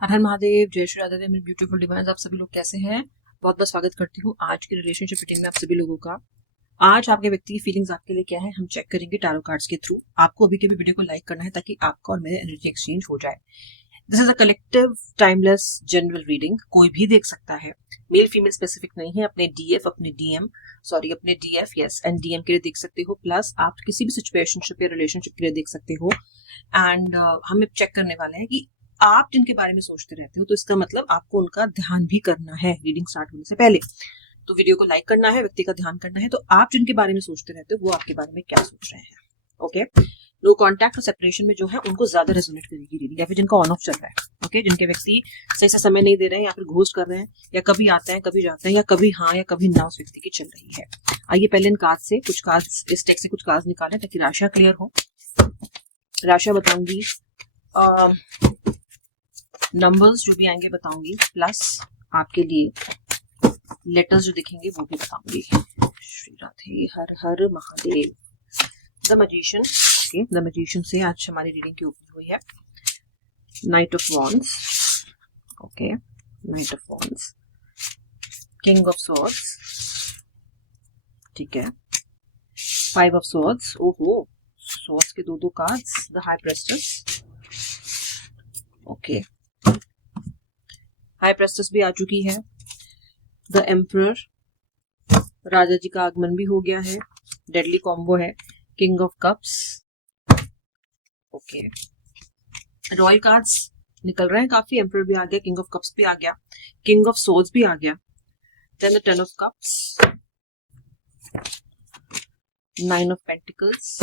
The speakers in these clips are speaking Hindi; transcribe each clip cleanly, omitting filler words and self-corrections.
हर हर महादेव, जय श्री राधे मेरे ब्यूटीफुल डिवाइन्स। आप सभी लोग कैसे हैं? बहुत बहुत स्वागत करती हूँ आज की रिलेशनशिप रीडिंग में आप सभी लोगों का। आज आपके व्यक्ति की फीलिंग्स आपके लिए क्या है, हम चेक करेंगे टैरो कार्ड्स के थ्रू। आपको अभी के भी वीडियो को लाइक करना है ताकि आपका और मेरे एनर्जी एक्सचेंज हो जाए। This is a collective timeless general reading, कोई भी देख सकता है, मेल फीमेल स्पेसिफिक नहीं है। अपने डीएफ, अपने डीएम, सॉरी अपने डीएफ यस एंड डीएम के लिए देख सकते हो, प्लस आप किसी भी सिचुएशनशिप या रिलेशनशिप के लिए देख सकते हो। एंड हम चेक करने वाले हैं कि आप जिनके बारे में सोचते रहते हो, तो इसका मतलब आपको उनका ध्यान भी करना है रीडिंग स्टार्ट होने से पहले। तो वीडियो को लाइक करना है, व्यक्ति का ध्यान करना है। तो आप जिनके बारे में सोचते रहते हो वो आपके बारे में क्या सोच रहे हैं। ओके, लो कॉन्टैक्ट और सेपरेशन में जो है उनको ज्यादा रेजोनेट करेगी रीडिंग, या फिर जिनका ऑन ऑफ चल रहा है। ओके, जिनके व्यक्ति सही से समय नहीं दे रहे हैं या फिर घोस्ट कर रहे हैं, या कभी आते हैं कभी जाते हैं, या कभी हाँ या कभी ना उस व्यक्ति की चल रही है। आइए पहले इन कार्ड से कुछ कार्ड्स, इस टेक से कुछ कार्ड्स निकालें ताकि राशियां क्लियर हो। राशियां बताऊंगी, नंबर्स जो भी आएंगे बताऊंगी, प्लस आपके लिए लेटर्स जो दिखेंगे वो भी बताऊंगी। श्री राधे, हर हर Mahadev. The magician, okay, the magician से आज हमारी रीडिंग की ओपनिंग हुई है। Knight of wands, okay, knight of wands, king of swords, ठीक है, फाइव ऑफ स्वॉर्ड्स, ओहो, स्वॉर्ड्स के दो cards, the high priestess, okay, high priestess भी आ चुकी है। द एम्परर, राजा जी का आगमन भी हो गया है, डेडली कॉम्बो है। King of cups, okay, royal cards निकल रहे हैं काफी। एम्परर भी आ गया, किंग ऑफ कप्स भी आ गया, किंग ऑफ सोर्ड्स भी आ गया। Then the ten of cups, nine of pentacles.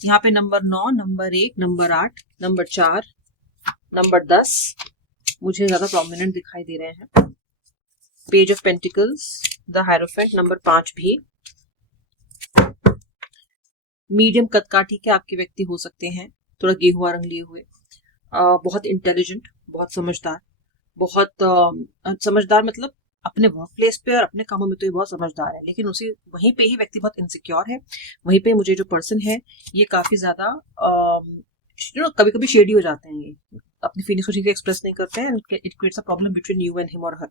यहाँ पे number 9, number 1, number 8, number 4, number 10 मुझे ज्यादा प्रोमिनेंट दिखाई दे रहे हैं। Page of pentacles, the hierophant, number 5 भी। मीडियम कद का, ठीक है, आपके व्यक्ति हो सकते हैं थोड़ा गेहुआ रंग लिए हुए, बहुत इंटेलिजेंट, बहुत समझदार, बहुत समझदार, मतलब अपने वर्क प्लेस पे और अपने कामों में तो ये बहुत समझदार है, लेकिन उसी वहीं पे ही व्यक्ति बहुत इनसिक्योर है। वहीं पे मुझे जो पर्सन है ये काफी ज्यादा कभी कभी शेडी हो जाते हैं, ये अपनी फीलिंग्स को ठीक से एक्सप्रेस नहीं करते हैं। It creates a problem between you and him और her.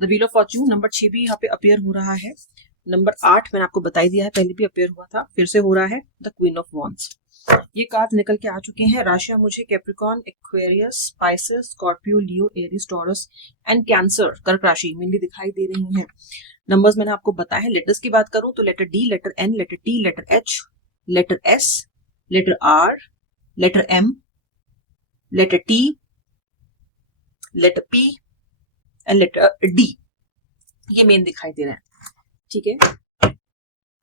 The wheel of fortune, number 6 भी यहाँ पे अपियर हो रहा है। नंबर 8 मैंने आपको बता ही दिया है, पहले भी अपियर हुआ था, फिर से हो रहा है। द क्वीन ऑफ वॉन्ड्स, ये कार्ड निकल के आ चुके हैं। राशियां मुझे Capricorn, Aquarius, spices, Scorpio, Leo, Aries, taurus and cancer, कर्क राशि मेनली दिखाई दे रही हैं। नंबर्स मैंने आपको बताया है। लेटर्स की बात करूं तो letter D, letter N, letter T, letter H, letter S, letter R, letter M, letter T, letter P and letter D, ये मेन दिखाई दे रहे हैं, ठीक है।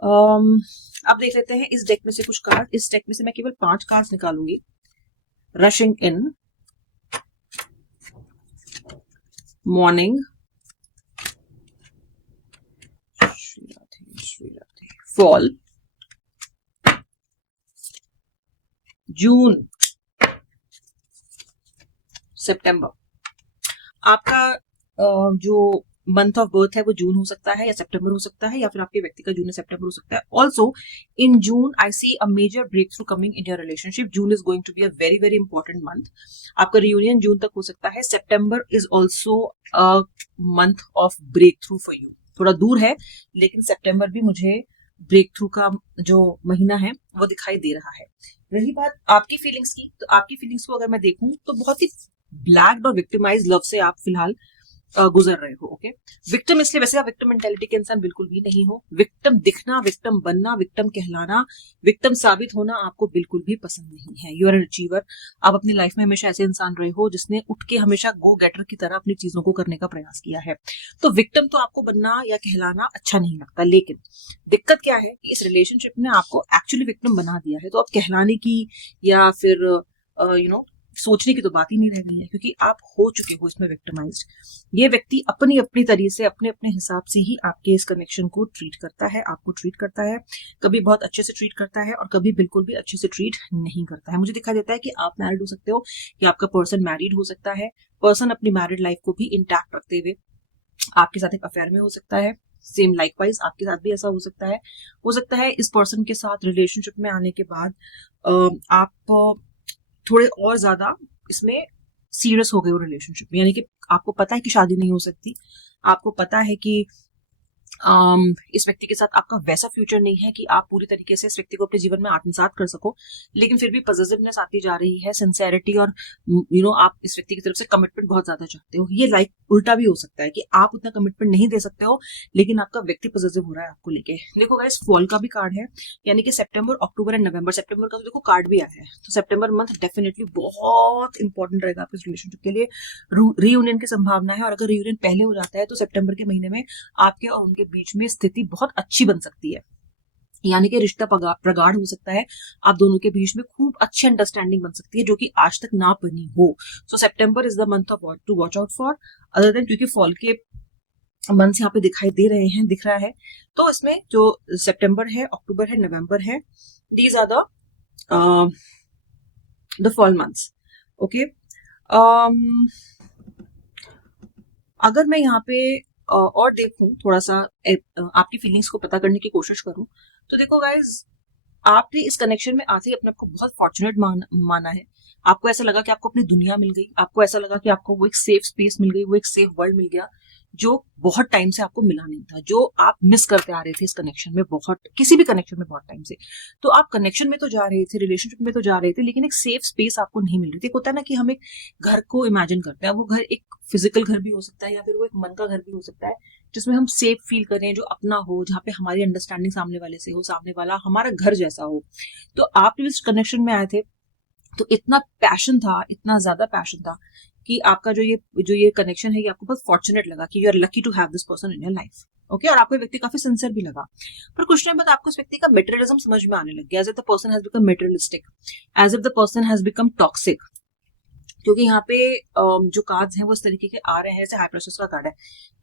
अब देख लेते हैं इस डेक में से कुछ कार्ड। इस डेक में से मैं केवल 5 कार्ड्स निकालूंगी। रशिंग इन, मॉर्निंग, श्री राधे, फॉल, जून, सितंबर। आपका जो मंथ ऑफ बर्थ है वो जून हो सकता है या सितंबर हो सकता है, या फिर आपके व्यक्ति का जून या सितंबर हो सकता है। Also in June I see a major breakthrough coming in your relationship. June is going to be a very very important month. आपका रियूनियन जून तक हो सकता है। September is also a month of breakthrough for you. थोड़ा दूर है लेकिन सितंबर भी मुझे ब्रेक थ्रू का जो महीना है वो दिखाई दे रहा है। रही बात आपकी फीलिंग्स की, तो आपकी फीलिंग्स को अगर मैं देखूं तो बहुत ही ब्लैक्ड और विक्टिमाइज लव से आप फिलहाल गुजर रहे हो। ओके, विक्टिम इसलिए, वैसे आप विक्टिम मेंटेलिटी के इंसान बिल्कुल भी नहीं हो। विक्टिम दिखना, विक्टिम बनना, विक्टिम कहलाना, विक्टिम साबित होना आपको बिल्कुल भी पसंद नहीं है। You are an achiever. आप अपनी लाइफ में हमेशा ऐसे इंसान रहे हो जिसने उठ के हमेशा गो गेटर की तरह अपनी चीजों को करने का प्रयास किया है। तो विक्टिम तो आपको बनना या कहलाना अच्छा नहीं लगता, लेकिन दिक्कत क्या है कि इस रिलेशनशिप ने आपको एक्चुअली विक्टिम बना दिया है। तो अब कहलाने की या फिर सोचने की तो बात ही नहीं रह गई है, क्योंकि आप हो चुके हो इसमें विक्टिमाइज्ड। ये व्यक्ति अपनी अपनी तरीके से, अपने अपने हिसाब से ही आपके इस कनेक्शन को ट्रीट करता है, आपको ट्रीट करता है। कभी बहुत अच्छे से ट्रीट करता है और कभी बिल्कुल भी अच्छे से ट्रीट नहीं करता है। मुझे दिखाई देता है कि आप मैरिड हो सकते हो, कि आपका पर्सन मैरिड हो सकता है। पर्सन अपनी मैरिड लाइफ को भी इंटैक्ट रखते हुए आपके साथ एक अफेयर में हो सकता है। सेम लाइकवाइज आपके साथ भी ऐसा हो सकता है। हो सकता है इस पर्सन के साथ रिलेशनशिप में आने के बाद आप थोड़े और ज्यादा इसमें सीरियस हो गए हो रिलेशनशिप में, यानी कि आपको पता है कि शादी नहीं हो सकती, आपको पता है कि इस व्यक्ति के साथ आपका वैसा फ्यूचर नहीं है कि आप पूरी तरीके से इस व्यक्ति को अपने जीवन में आत्मसात कर सको, लेकिन फिर भी पॉजिटिवनेस आती जा रही है, सिंसेरिटी, और आप इस व्यक्ति की तरफ से कमिटमेंट बहुत ज्यादा चाहते हो। ये लाइक उल्टा भी हो सकता है कि आप उतना कमिटमेंट नहीं दे सकते हो, लेकिन आपका व्यक्ति पॉजिटिव हो रहा है आपको लेके। देखो गाइस, फॉल का भी कार्ड है, यानी कि सितंबर, अक्टूबर एंड नवंबर। सितंबर का तो देखो कार्ड भी आया है, तो सितंबर मंथ डेफिनेटली बहुत इंपॉर्टेंट रहेगा आपके रिलेशनशिप के लिए। रीयूनियन की संभावना है, और अगर रीयूनियन पहले हो जाता है तो सितंबर के महीने में आपके और उनके बीच में स्थिति बहुत अच्छी बन सकती है, यानी कि रिश्ता प्रगाढ़ हो सकता है, आप दोनों के बीच में खूब अच्छी अंडरस्टैंडिंग बन सकती है जो कि आज तक ना बनी हो। So September is the month of to watch out for, other than क्योंकि फॉल के मंथ यहाँ पे दिखाई दे रहे हैं, दिख रहा है, तो इसमें जो सितंबर है, अक्टूबर है, नवंबर है, these are the fall months. Okay, अगर मैं यहाँ पे और देखूं, थोड़ा सा आपकी फीलिंग्स को पता करने की कोशिश करूं, तो देखो गाइज, आपने इस कनेक्शन में आते ही अपने आप को बहुत फॉर्चुनेट माना है। आपको ऐसा लगा कि आपको अपनी दुनिया मिल गई, आपको ऐसा लगा कि आपको वो एक सेफ स्पेस मिल गई, वो एक सेफ वर्ल्ड मिल गया जो बहुत टाइम से आपको मिला नहीं था, जो आप मिस करते आ रहे थे इस कनेक्शन में, बहुत किसी भी कनेक्शन में बहुत टाइम से। तो आप कनेक्शन में तो जा रहे थे, रिलेशनशिप में तो जा रहे थे, लेकिन एक सेफ स्पेस आपको नहीं मिल रही थी। होता है ना कि हम एक घर को इमेजिन करते हैं, वो घर एक फिजिकल घर भी हो सकता है, या फिर वो एक मन का घर भी हो सकता है, जिसमें हम सेफ फील करें, जो अपना हो, जहाँ पे हमारी अंडरस्टैंडिंग सामने वाले से हो, सामने वाला हमारा घर जैसा हो। तो आप इस कनेक्शन में आए थे, तो इतना पैशन था, इतना ज्यादा पैशन था कि आपका जो ये कनेक्शन है, ये आपको बहुत फॉर्चुनेट लगा कि you are lucky to have this person in your life. Okay, और आपको व्यक्ति काफी सिंसियर भी लगा। पर कुछ टाइम बाद आपको इस व्यक्ति का मटेरियलिज्म समझ में आने लग गया, as if the person has become materialistic, as if the person has become toxic. क्योंकि यहाँ पे जो कार्ड्स हैं वो इस तरीके के आ रहे हैं, जैसे हाई प्रेशर का कार्ड है,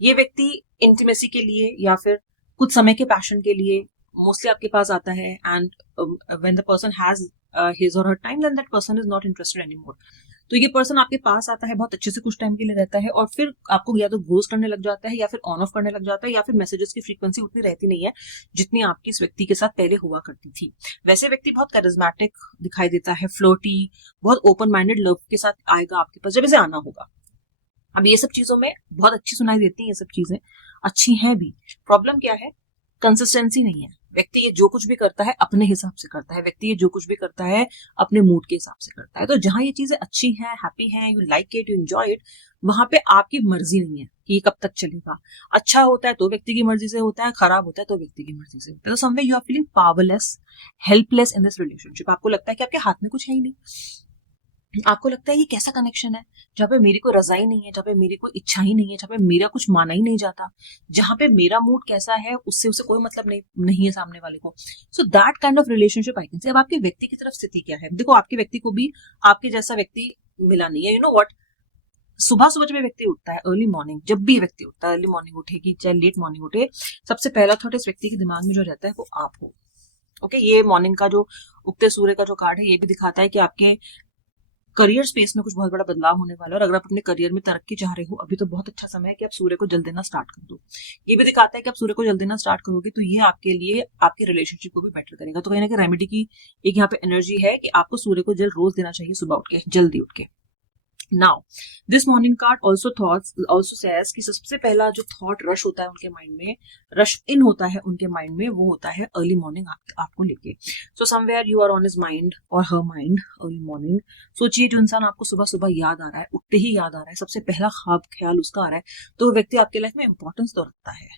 ये व्यक्ति इंटीमेसी के लिए या फिर कुछ समय के पैशन के लिए मोस्टली आपके पास आता है, and when the person has his और her time, then that person is not interested anymore. तो ये पर्सन आपके पास आता है, बहुत अच्छे से कुछ टाइम के लिए रहता है, और फिर आपको या तो घोस्ट करने लग जाता है, या फिर ऑन ऑफ करने लग जाता है, या फिर मैसेजेस की फ्रीक्वेंसी उतनी रहती नहीं है जितनी आपकी इस व्यक्ति के साथ पहले हुआ करती थी। वैसे व्यक्ति बहुत करिज्मेटिक दिखाई देता है, फ्लोटी, बहुत ओपन माइंडेड लव के साथ आएगा आपके पास जब इसे आना होगा। अब ये सब चीजों में बहुत अच्छी सुनाई देती है, ये सब चीजें अच्छी हैं भी। प्रॉब्लम क्या है? कंसिस्टेंसी नहीं है। व्यक्ति ये जो कुछ भी करता है अपने हिसाब से करता है, व्यक्ति ये जो कुछ भी करता है अपने मूड के हिसाब से करता है। तो जहां ये चीजें अच्छी हैं, हैप्पी हैं, you like it, you enjoy it, वहां पे आपकी मर्जी नहीं है कि ये कब तक चलेगा। अच्छा होता है तो व्यक्ति की मर्जी से होता है, खराब होता है तो व्यक्ति की मर्जी से होता है। तो someway you are feeling powerless, helpless in this relationship. आपको लगता है कि आपके हाथ में कुछ है ही नहीं। आपको लगता है ये कैसा कनेक्शन है जहाँ पे मेरी कोई रजा ही नहीं है, जहाँ पे मेरी कोई इच्छा ही नहीं है, जहाँ पे मेरा कुछ माना ही नहीं जाता, जहाँ पे मेरा मूड कैसा है उससे उसे कोई मतलब नहीं है सामने वाले को। So that kind of relationship I can say. अब आपके व्यक्ति की तरफ स्थिति क्या है? देखो, आपके व्यक्ति को भी आपके जैसा व्यक्ति मिला नहीं है। यू नो व्हाट, सुबह सुबह जब व्यक्ति उठता है, अर्ली मॉर्निंग, जब भी व्यक्ति उठता है, अर्ली मॉर्निंग उठेगी चाहे लेट मॉर्निंग उठे, सबसे पहला थॉट इस व्यक्ति के दिमाग में जो रहता है वो आप हो। ओके, ये मॉर्निंग का जो उगते सूर्य का जो कार्ड है, ये भी दिखाता है कि आपके करियर स्पेस में कुछ बहुत बड़ा बदलाव होने वाला है, और अगर आप अपने करियर में तरक्की चाह रहे हो, अभी तो बहुत अच्छा समय है कि आप सूर्य को जल देना स्टार्ट कर दो। ये भी दिखाता है कि आप सूर्य को जल देना स्टार्ट करोगे तो ये आपके लिए आपके रिलेशनशिप को भी बेटर करेगा। तो कहीं ना कहीं रेमेडी की एक यहाँ पे एनर्जी है कि आपको सूर्य को जल रोज देना चाहिए, सुबह उठ के, जल्दी उठ के। Now this morning card also says कि सबसे पहला जो थॉट रश होता है उनके माइंड में, रश इन होता है उनके माइंड में, वो होता है अर्ली मॉर्निंग आपको लेके। So somewhere you are on his mind और हर माइंड अर्ली मॉर्निंग। सोचिए, जो इंसान आपको सुबह सुबह याद आ रहा है, उठते ही याद आ रहा है, सबसे पहला ख्वाब ख्याल उसका आ रहा है, तो वो व्यक्ति आपके लाइफ में इंपॉर्टेंस तो रखता है,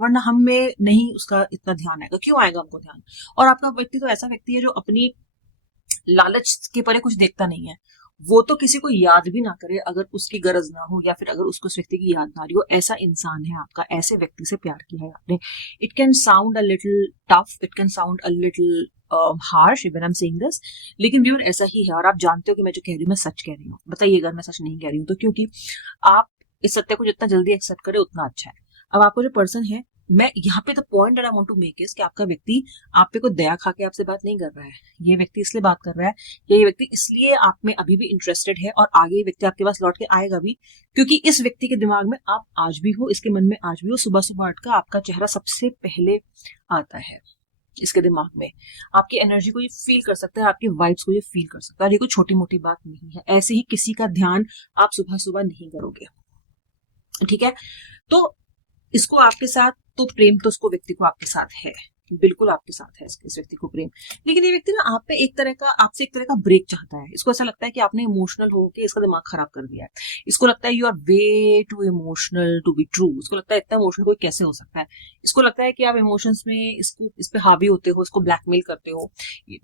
वरना हम में नहीं उसका इतना ध्यान आएगा। क्यों आएगा हमको ध्यान? और आपका व्यक्ति तो ऐसा व्यक्ति है जो अपनी लालच के परे कुछ देखता नहीं है। वो तो किसी को याद भी ना करे अगर उसकी गरज ना हो, या फिर अगर उसको उस व्यक्ति की याद ना रही हो। ऐसा इंसान है आपका, ऐसे व्यक्ति से प्यार किया है आपने। It can sound a little tough, it can sound a little harsh even I am saying this, लेकिन व्यूअर ऐसा ही है, और आप जानते हो कि मैं जो कह रही हूँ मैं सच कह रही हूँ। बताइए अगर मैं सच नहीं कह रही हूँ तो, क्योंकि आप इस सत्य को जितना जल्दी एक्सेप्ट करें उतना अच्छा है। अब आपको जो पर्सन है, मैं यहाँ पे the point that I want to make is कि आपका व्यक्ति आप पे कोई दया खा के आपसे बात नहीं कर रहा है। ये व्यक्ति इसलिए बात कर रहा है, ये व्यक्ति इसलिए आप में अभी भी इंटरेस्टेड है, और आगे ये व्यक्ति आपके पास लौट के आएगा भी, क्योंकि इस व्यक्ति के दिमाग में आप आज भी हो, इसके मन में आज भी हो। सुबह सुबह उठकर आपका चेहरा सबसे पहले आता है। इसके दिमाग में, आपकी एनर्जी को ये फील कर सकता है, आपकी वाइब्स को ये फील कर सकता है। और ये कोई छोटी मोटी बात नहीं है। ऐसे ही किसी का ध्यान आप सुबह सुबह नहीं करोगे, ठीक है। तो इसको आपके साथ तो प्रेम तो उसको व्यक्ति को आपके साथ है, बिल्कुल आपके साथ है इस व्यक्ति को प्रेम। लेकिन ये व्यक्ति ना आप पे आपसे एक तरह का ब्रेक चाहता है। इसको ऐसा लगता है कि आपने इमोशनल होकर इसका दिमाग खराब कर दिया है। इसको लगता है you are way too emotional to be true. इसको लगता है इतना इमोशनल कोई कैसे हो सकता है। इसको लगता है कि आप इमोशंस में इस पे हावी होते हो, इसको ब्लैकमेल करते हो।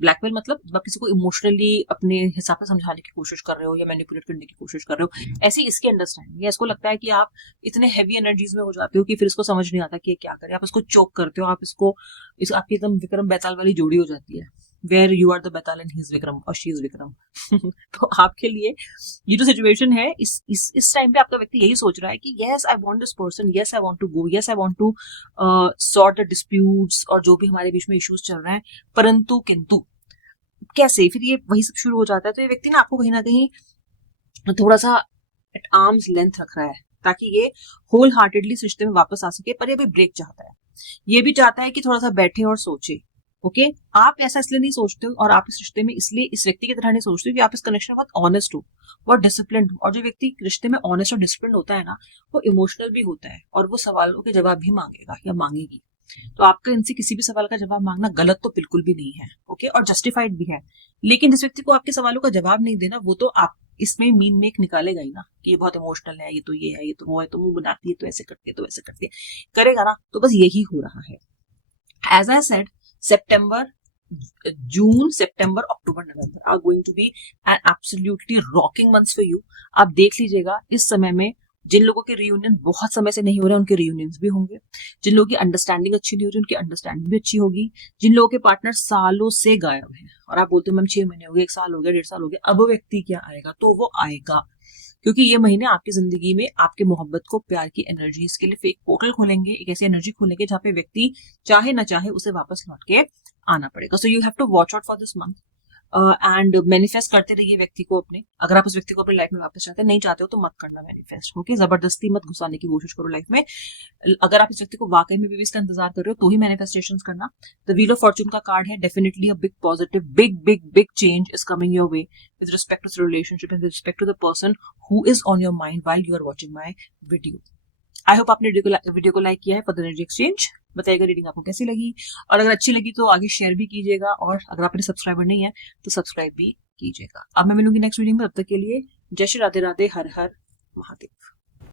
ब्लैकमेल मतलब आप किसी को इमोशनली अपने हिसाब से समझाने की कोशिश कर रहे हो या मैनिपुलेट करने की कोशिश कर रहे हो, ऐसी इसकी अंडरस्टैंडिंग है। इसको लगता है कि आप इतने हैवी एनर्जीज में हो जाते हो कि फिर इसको समझ नहीं आता कि ये क्या करे। आप इसको चोक करते हो, आप इसको आपकी एकदम विक्रम बेताल वाली जोड़ी हो जाती है, where you are the Betaal and he is Vikram और शी इज विक्रम। तो आपके लिए ये जो सिचुएशन है, इस टाइम पे आपका व्यक्ति यही सोच रहा है कि yes I want this person, yes I want to go, yes I want to sort the disputes और जो भी हमारे बीच में इश्यूज चल रहे हैं, परंतु किंतु कैसे, फिर ये वही सब शुरू हो जाता है। तो ये व्यक्ति ना आपको कहीं ना कहीं थोड़ा सा एट आर्म्स लेंथ रख रहा है ताकि ये होल हार्टेडली रिश्ते में वापस आ सके, पर ये भी ब्रेक चाहता है। ये भी चाहता है कि थोड़ा सा बैठे और सोचे। ओके, आप ऐसा इसलिए नहीं सोचते हो और आप इस रिश्ते में इसलिए इस व्यक्ति की तरह नहीं सोचते हो कि आप इस कनेक्शन में बहुत ऑनेस्ट हो, बहुत डिसिप्लिन हो। और जो व्यक्ति रिश्ते में ऑनेस्ट और डिसिप्लिन होता है ना, वो इमोशनल भी होता है और वो सवालों के जवाब भी मांगेगा या मांगेगी। तो आपका इनसे किसी भी सवाल का जवाब मांगना गलत तो बिल्कुल भी नहीं है, ओके, और जस्टिफाइड भी है। लेकिन जिस व्यक्ति को आपके सवालों का जवाब नहीं देना, वो तो आप इसमें मीन मेक निकालेगा ही ना कि ये बहुत इमोशनल है, ये तो ये है, ये तो वो है, तो मुंह बनाती है, तो ऐसे करती है, तो वैसे करती है, करेगा ना। तो बस यही हो रहा है। As I said, June, September, October, November are going to be an absolutely rocking months for you. आप देख लीजिएगा, इस समय में जिन लोगों के रियूनियन बहुत समय से नहीं हो रहे, उनके रियूनियंस भी होंगे। जिन लोगों की अंडरस्टैंडिंग अच्छी नहीं हो रही, उनकी अंडरस्टैंडिंग भी अच्छी होगी। जिन लोगों के पार्टनर सालों से गायब हैं और आप बोलते हो मैम 6 महीने हो गए, 1 साल हो गया, 1.5 साल हो गया, अब व्यक्ति क्या आएगा, तो वो आएगा। क्योंकि ये महीने आपकी जिंदगी में आपके मोहब्बत को, प्यार की एनर्जीज के लिए एक पोर्टल खोलेंगे, एक ऐसी एनर्जी खोलेंगे जहां पे व्यक्ति चाहे ना चाहे उसे वापस लौट के आना पड़ेगा। So you have to watch out for this month and manifest करते रहिए व्यक्ति को अपने। अगर आप उस व्यक्ति को अपनी लाइफ में वापस चाहते हैं, नहीं चाहते हो तो मत करना मैनिफेस्ट, ओके। जबरदस्ती मत घुसाने की कोशिश करो लाइफ में। अगर आप इस व्यक्ति को वाकई में भी इसका इंतजार कर रहे हो तो ही मैनिफेस्टेशंस करना। द व्हील ऑफ फॉर्चून का कार्ड है, definitely a big positive, big big big change is coming your way with respect to relationship and with respect to the person who is on your mind while you are watching my video. I hope आपने वीडियो को लाइक किया है फॉर द एनर्जी एक्सचेंज। बताइएगा रीडिंग आपको कैसी लगी, और अगर अच्छी लगी तो आगे शेयर भी कीजिएगा, और अगर आप मेरे सब्सक्राइबर नहीं है तो सब्सक्राइब भी कीजिएगा। अब मैं मिलूंगी नेक्स्ट वीडियो में, तब तक के लिए जय श्री राधे राधे, हर हर महादेव।